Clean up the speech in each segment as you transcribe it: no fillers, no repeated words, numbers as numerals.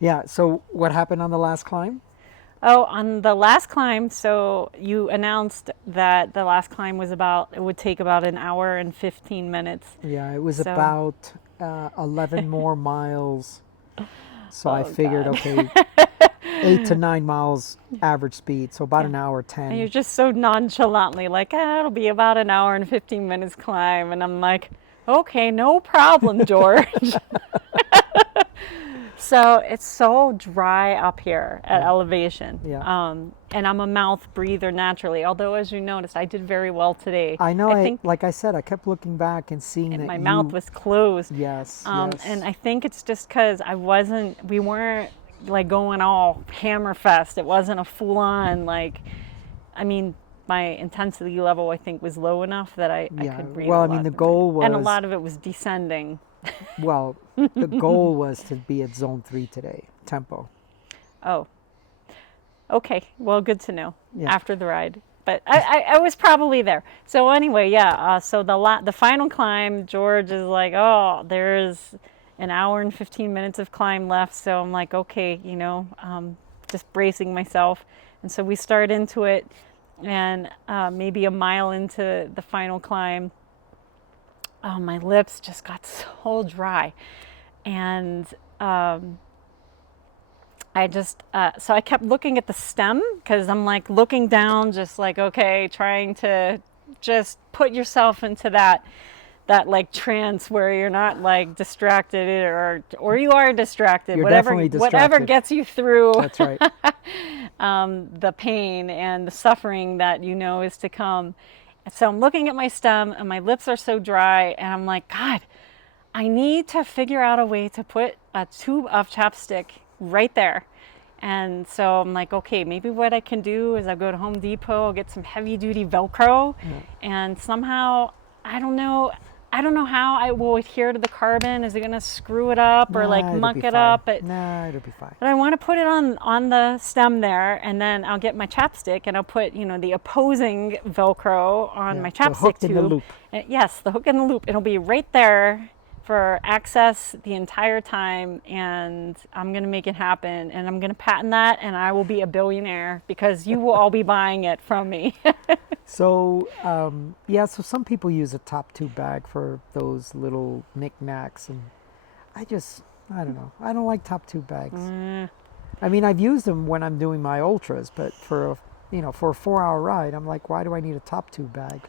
Yeah. So what happened on the last climb? Oh, on the last climb, so you announced that the last climb was it would take about an hour and 15 minutes. Yeah, it was So, about 11 more miles. So I oh figured, God. okay, 8 to 9 miles average speed. So about Yeah. an hour And you're 10. just so nonchalantly like, it'll be about an hour and 15 minutes climb. And I'm like, okay, no problem, George. So it's so dry up here at Yeah. elevation. Yeah. And I'm a mouth breather naturally. Although, as you noticed, I did very well today. I know. I think Like I said, I kept looking back and seeing that my mouth you, was closed. yes, And yes. I think it's just because we weren't like going all hammer fest. It wasn't a full on, like, I mean, my intensity level, I think, was low enough that I Yeah. could breathe Well, a I mean, lot. the goal And a was, lot of it was descending. well, the goal was to be at zone 3 today, tempo. Oh, okay. Well, good to know Yeah. after the ride. But I was probably there. So anyway, yeah. So the final climb, George is like, oh, there's an hour and 15 minutes of climb left. So I'm like, okay, just bracing myself. And so we start into it, and maybe a mile into the final climb, oh, my lips just got so dry, and so I kept looking at the stem because I'm like looking down, just like, okay, trying to just put yourself into that like trance where you're not like distracted, or you are distracted, You're whatever definitely whatever distracted. gets you through That's right. the pain and the suffering that is to come. So I'm looking at my stem and my lips are so dry, and I'm like, God, I need to figure out a way to put a tube of chapstick right there. And so I'm like, okay, maybe what I can do is I'll go to Home Depot, I'll get some heavy duty Velcro, Yeah. and somehow, I don't know, I don't know how I will adhere to the carbon. Is it gonna screw it up or like Nah, it'll be muck it fine. up? But Nah, it'll be fine. I want to put it on the stem there, and then I'll get my chapstick and I'll put the opposing Velcro on Yeah. my The chapstick hook and the tube. loop. And yes, the hook and the loop. It'll be right there for access the entire time, and I'm gonna make it happen. And I'm gonna patent that, and I will be a billionaire because you will all be buying it from me. So, yeah, so some people use a top tube bag for those little knickknacks, and I don't know. I don't like top tube bags. I mean, I've used them when I'm doing my ultras, but for a 4 hour ride, I'm like, why do I need a top tube bag?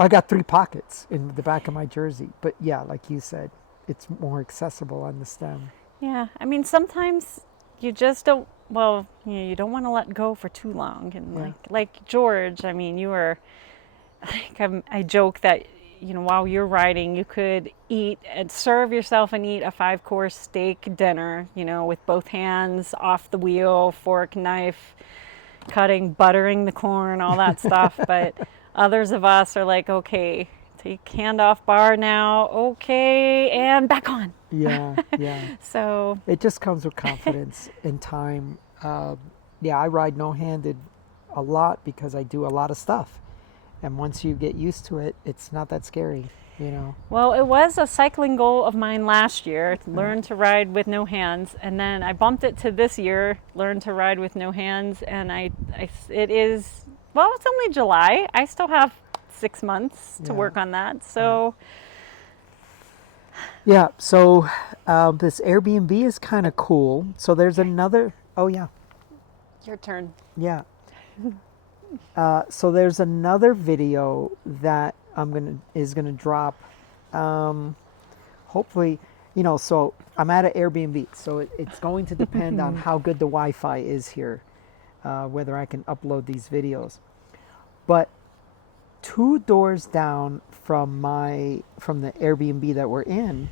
I got 3 pockets in the back of my jersey, but yeah, like you said, it's more accessible on the stem. Yeah, I mean, sometimes you just don't. Well, you don't want to let go for too long, and Yeah, like George. I mean, you were. I joke that while you're riding, you could eat and serve yourself and eat a 5-course steak dinner. With both hands off the wheel, fork, knife, cutting, buttering the corn, all that stuff. But others of us are like, okay, take handoff bar now, okay, and back on. yeah, yeah. So It just comes with confidence in time. Yeah, I ride no handed a lot because I do a lot of stuff. And once you get used to it, it's not that scary. well, it was a cycling goal of mine last year to Yeah. learn to ride with no hands, and then I bumped it to this year, learn to ride with no hands, and it is, well, it's only July. I still have 6 months to Yeah. work on that. Yeah. So, Yeah. So this Airbnb is kind of cool. So there's another. Oh yeah. your turn. Yeah. So there's another video that is gonna drop. Um, hopefully, So I'm at an Airbnb, so it's going to depend on how good the Wi-Fi is here, whether I can upload these videos. But 2 doors down from the Airbnb that we're in,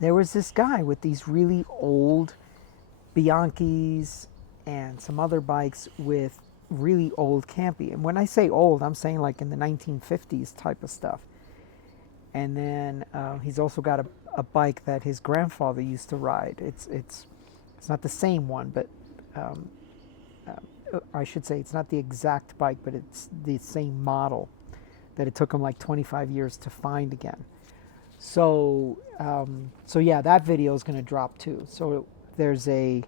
there was this guy with these really old Bianchis and some other bikes with really old campy. And when I say old, I'm saying like in the 1950s type of stuff. And then he's also got a bike that his grandfather used to ride. It's not the same one, but I should say it's not the exact bike, but it's the same model that it took him like 25 years to find again. So yeah, that video is going to drop too. So there's a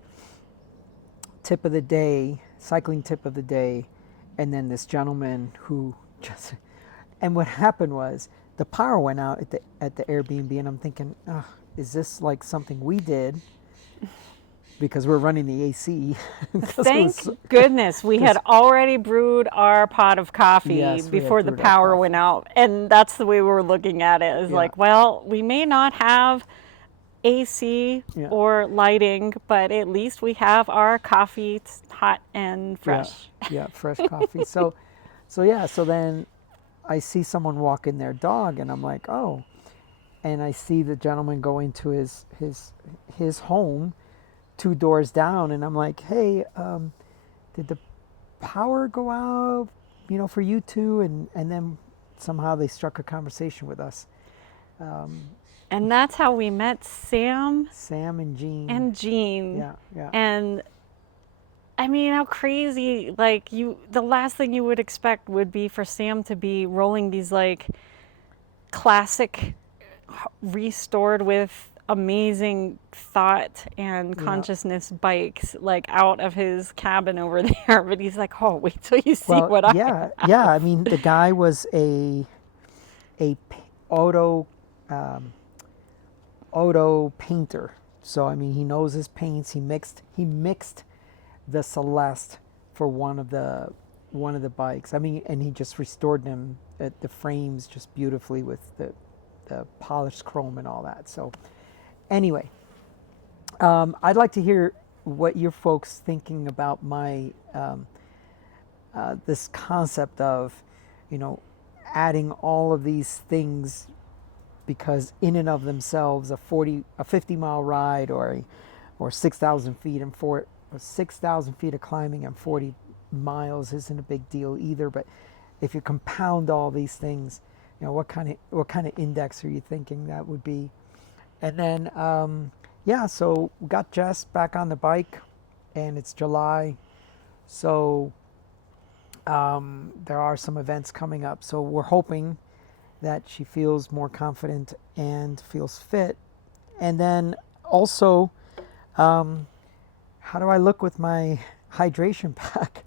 tip of the day, cycling tip of the day, and then this gentleman who just, and what happened was the power went out at the Airbnb, and I'm thinking, oh, is this like something we did? Because we're running the AC. Thank goodness we had already brewed our pot of coffee Yes, we had before the brewed our power went out. And that's the way we were looking at it. It's Yeah. like, well, we may not have AC Yeah. or lighting, but at least we have our coffee. It's hot and fresh. Yeah, fresh coffee. So yeah, so then I see someone walking their dog, and I'm like, oh, and I see the gentleman go into his home, 2 doors down, and I'm like, hey, did the power go out, for you two? And then somehow they struck a conversation with us. And that's how we met Sam and Jean. Yeah. And I mean, how crazy, like the last thing you would expect would be for Sam to be rolling these like classic, restored with amazing thought and consciousness bikes like out of his cabin over there. But he's like, oh, wait till you see what I have. Yeah. I mean, the guy was a auto painter. So I mean, he knows his paints. He mixed the Celeste for one of the bikes. I mean, and he just restored them at the frames just beautifully with the polished chrome and all that. So anyway, I'd like to hear what your folks thinking about my this concept of, adding all of these things, because in and of themselves, a 50-mile ride or 6,000 feet and 6,000 feet of climbing and 40 miles isn't a big deal either. But if you compound all these things, what kind of index are you thinking that would be? And then so we got Jess back on the bike, and it's July, so there are some events coming up. So we're hoping that she feels more confident and feels fit. And then also, how do I look with my hydration pack?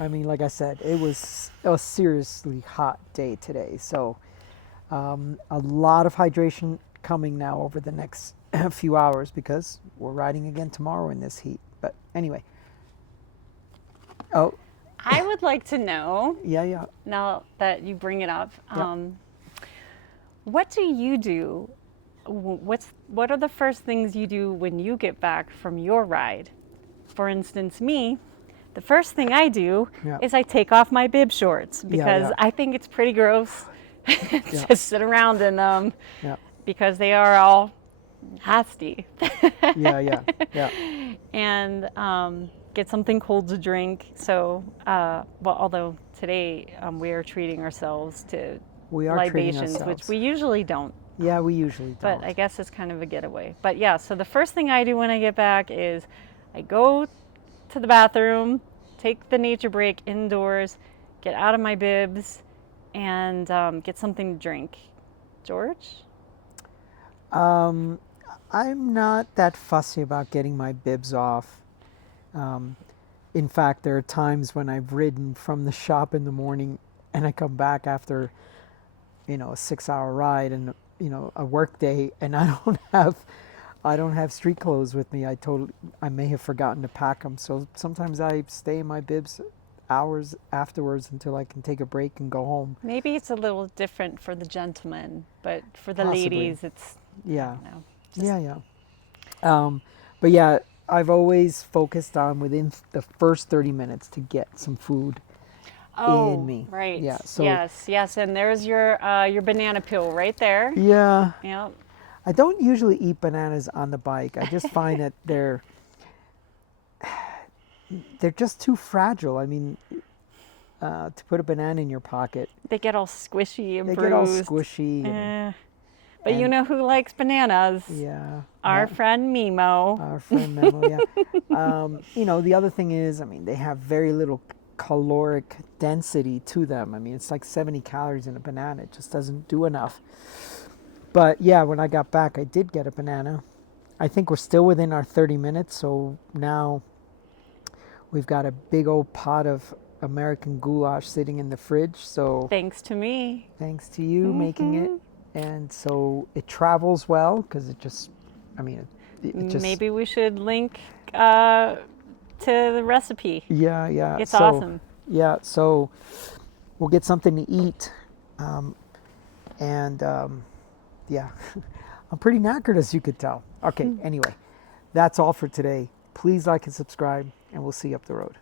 I mean, like I said, it was a seriously hot day today. So a lot of hydration coming now over the next few hours, because we're riding again tomorrow in this heat. But anyway. Oh. I would like to know, Yeah. now that you bring it up, Yeah. what do you do? What are the first things you do when you get back from your ride? For instance, me, the first thing I do is I take off my bib shorts, because I think it's pretty gross to sit around in them, because they are all nasty. Yeah. And get something cold to drink. So, although today we are treating ourselves to libations, which we usually don't. Yeah, we usually don't. But I guess it's kind of a getaway. But yeah, so the first thing I do when I get back is I go to the bathroom, take the nature break indoors, get out of my bibs, and get something to drink. George? I'm not that fussy about getting my bibs off. In fact, there are times when I've ridden from the shop in the morning and I come back after, a 6-hour ride and, a work day, and I don't have street clothes with me. I may have forgotten to pack them. So sometimes I stay in my bibs hours afterwards until I can take a break and go home. Maybe it's a little different for the gentlemen, but for the ladies, it's, yeah. Yeah. But yeah, I've always focused on within the first 30 minutes to get some food in me. Right. Yeah. So yes, and there's your banana peel right there. Yeah. Yeah. I don't usually eat bananas on the bike. I just find that they're just too fragile. I mean, to put a banana in your pocket, they get all squishy and bruised. They get all squishy. But you know who likes bananas? Yeah. Our friend Mimo. Our friend Memo, yeah. The other thing is, I mean, they have very little caloric density to them. I mean, it's like 70 calories in a banana. It just doesn't do enough. But yeah, when I got back, I did get a banana. I think we're still within our 30 minutes. So now we've got a big old pot of American goulash sitting in the fridge. So Thanks to me. thanks to you making it. And so it travels well because it just, I mean, it just. Maybe we should link to the recipe. Yeah, yeah. It's so, awesome. Yeah, so we'll get something to eat. And yeah, I'm pretty knackered as you could tell. Okay, anyway, that's all for today. Please like and subscribe, and we'll see you up the road.